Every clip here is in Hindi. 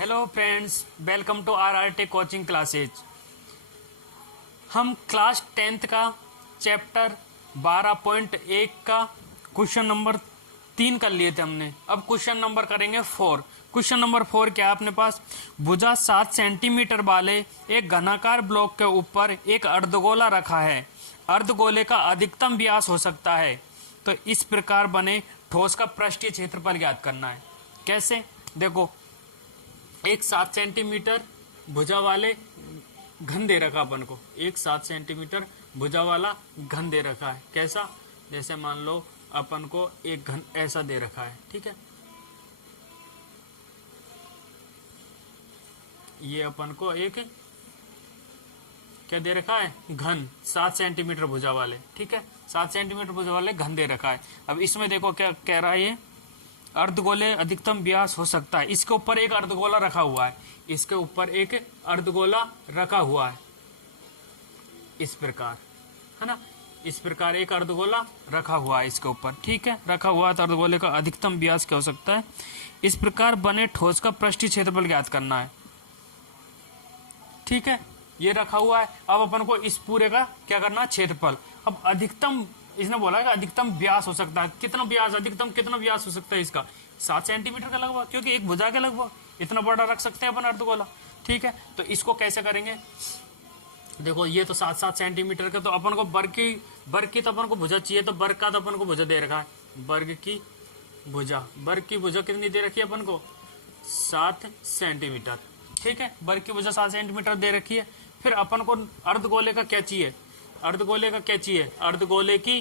Hello friends, welcome to RRT coaching classes. हम क्लास 10th का चैप्टर 12.1 का क्वेश्चन नंबर 3 कर लिए थे हमने। अब क्वेश्चन नंबर करेंगे 4। क्वेश्चन नंबर 4 क्या है अपने पास? भुजा 7 सेंटीमीटर वाले एक घनाकार ब्लॉक के ऊपर एक अर्धगोला रखा है। अर्धगोले का अधिकतम व्यास हो सकता है, तो इस प्रकार बने ठोस का पृष्ठीय क्षेत्रफल ज्ञात करना है। कैसे? देखो, एक 7 सेंटीमीटर भुजा वाले घन दे रखा अपन को, एक 7 सेंटीमीटर भुजा वाला घन दे रखा है। कैसा? जैसे मान लो अपन को एक घन ऐसा दे रखा है, ठीक है। ये अपन को एक क्या दे रखा है? घन 7 सेंटीमीटर भुजा वाले, ठीक है। 7 सेंटीमीटर भुजा वाले घन दे रखा है। अब इसमें देखो क्या कह रहा है, ये अर्धगोले अधिकतम व्यास हो सकता है। इसके ऊपर एक अर्धगोला रखा हुआ है, इसके ऊपर एक अर्धगोला रखा हुआ है, इस प्रकार, है ना। इस प्रकार एक अर्धगोला रखा हुआ है इसके ऊपर, ठीक है। रखा हुआ है तो अर्धगोले का अधिकतम व्यास क्या हो सकता है? इस प्रकार बने ठोस का पृष्ठीय क्षेत्रफल ज्ञात करना है, ठीक है। ये रखा हुआ है। अब अपन को इस पूरे का क्या करना है? क्षेत्रफल। अब अधिकतम इसने बोला है कि अधिकतम व्यास हो सकता है। कितना व्यास, अधिकतम कितना व्यास हो सकता है इसका? 7 सेंटीमीटर का लगभग, क्योंकि एक भुजा के लगभग इतना बड़ा रख सकते हैं अपन अर्धगोला, ठीक है। तो इसको कैसे करेंगे? देखो, ये तो 7 सेंटीमीटर का, तो अपन को वर्ग की तो अपन को भुजा चाहिए, तो वर्ग का तो अपन को भुजा दे रखा है। वर्ग की भुजा कितनी दे रखी है अपन को? 7 सेंटीमीटर, ठीक है। वर्ग की भुजा 7 सेंटीमीटर दे रखी है। फिर अपन को अर्धगोले का क्या चाहिए? अर्धगोले की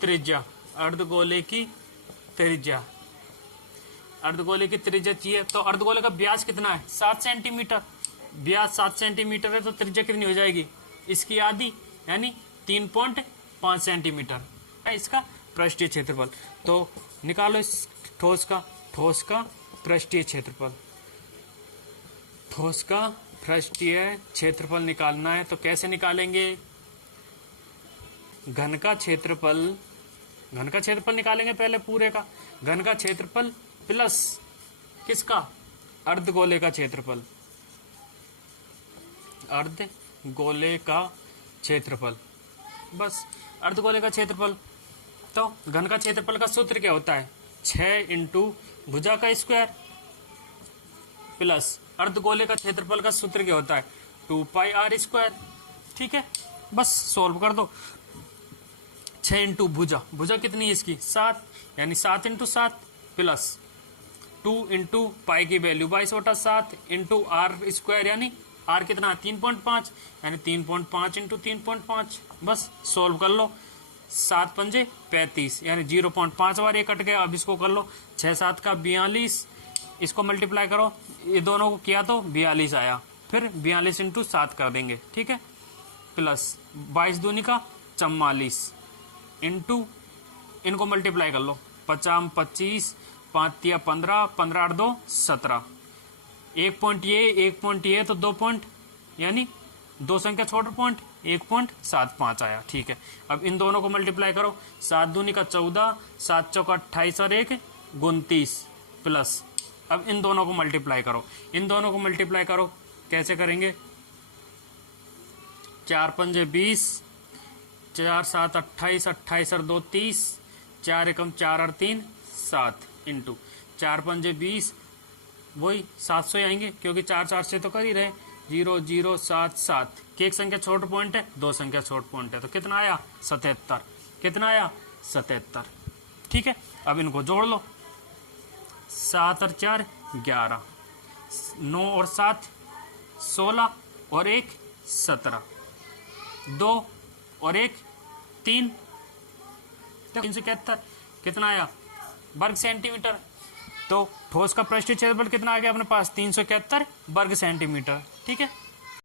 त्रिज्या, अर्धगोले की त्रिज्या चाहिए। तो अर्धगोले का व्यास कितना है? 7 सेंटीमीटर। व्यास 7 सेंटीमीटर है, तो त्रिज्या कितनी हो जाएगी? इसकी आधी, यानी 3.5 सेंटीमीटर है इसका पृष्ठीय क्षेत्रफल। तो निकालो इस ठोस का पृष्ठीय क्षेत्रफल। ठोस का पृष्ठीय क्षेत्रफल निकालना है, तो कैसे निकालेंगे? घन का क्षेत्रफल निकालेंगे पहले पूरे का। घन का क्षेत्रफल प्लस किसका? अर्धगोले का क्षेत्रफल। अर्धगोले का क्षेत्रफल, बस अर्धगोले का क्षेत्रफल। तो घन का क्षेत्रफल का सूत्र क्या होता है? 6 इंटू भुजा का स्क्वायर प्लस अर्धगोले का क्षेत्रफल का सूत्र क्या होता है? 2πr², ठीक है। बस सोल्व कर दो। 6 इंटू भुजा कितनी है इसकी? 7, यानी 7 इंटू 7 प्लस 2 इंटू पाई की वैल्यू 22/7 इंटू r², यानी r कितना? 3.5, यानी 3.5 इंटू 3.5। बस सोल्व कर लो। 7 पंजे 35, यानी 0.5 बार ये कट गया। अब इसको कर लो, 6 7 का 42, इसको मल्टीप्लाई करो, ये दोनों को किया तो 42 आया। फिर 42 इंटू 7 कर देंगे, ठीक है। प्लस 22 दूनी का 44 इंटू, इनको मल्टीप्लाई कर लो, 50 25, 5 तिया 15, 15 8 2 17। एक पॉइंट ये तो 2 पॉइंट, यानी 2 संख्या छोटा पॉइंट 1.75 आया, ठीक है। अब इन दोनों को मल्टीप्लाई करो, 7 दूनी का 14, 7 चौका 28 और 1 29 प्लस, अब इन दोनों को मल्टीप्लाई करो। कैसे करेंगे? 4 पंजे 20, 4 7 28, 28 और 2 30, 4 एकम 4 और 3 7 इंटू 4 पंजे 20, वही 700 आएंगे, क्योंकि 4 4 से तो कर ही रहे। 0 0 7 7 की एक संख्या छोटा पॉइंट है, 2 संख्या छोटा पॉइंट है, तो कितना आया? 77। कितना आया? 77, ठीक है। अब इनको जोड़ लो, 7 और 4 11, 9 और 7 16 और 1 17, 2 और 1 3, 371। कितना आया? वर्ग सेंटीमीटर। तो ठोस का पृष्ठीय क्षेत्रफल कितना आ गया अपने पास? 371 वर्ग सेंटीमीटर, ठीक है।